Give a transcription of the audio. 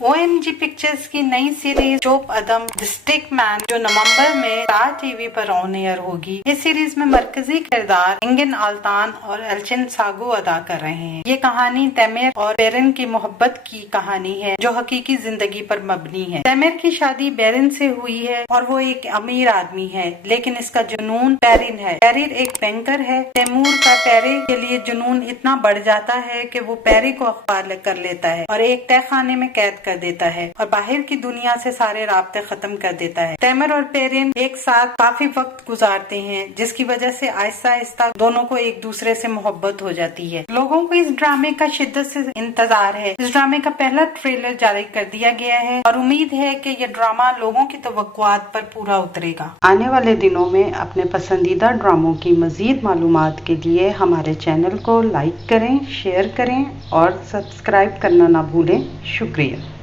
OMG pictures की नई series chop Adam the stick man जो नवंबर में स्टार टीवी पर ऑन एयर होगी। इस सीरीज में मरकजी किरदार इंगिन आल्तान और एल्चिन सागो अदा कर रहे हैं। ये कहानी तैमेर और बेरिन की मोहब्बत की कहानी है जो हकीकी जिंदगी पर मबनी है। तैमेर की शादी बेरिन से हुई है और वो एक अमीर आदमी है, लेकिन इसका जुनून पेरिन है। पेरिन एक बैंकर है। तैमूर का पेरे के लिए जुनून इतना बढ़ जाता है कि वो पेरे को अखबार कर लेता है और एक तहखाने में कैद कर देता है और बाहर की दुनिया से सारे राब्ते खत्म कर देता है। तैमूर और पेरिन एक साथ काफी वक्त गुजारते हैं, जिसकी वजह से आहिस्ता आहिस्ता दोनों को एक दूसरे से मोहब्बत हो जाती है। लोगों को इस ड्रामे का शिद्दत से इंतजार है। इस ड्रामे का पहला ट्रेलर जारी कर दिया गया है और उम्मीद है कि यह ड्रामा लोगों की तवक्कुआत पर पूरा उतरेगा। आने वाले दिनों में अपने पसंदीदा ड्रामों की मजीद मालूमात के लिए हमारे चैनल को लाइक करें, शेयर करें और सब्सक्राइब करना ना भूलें। शुक्रिया।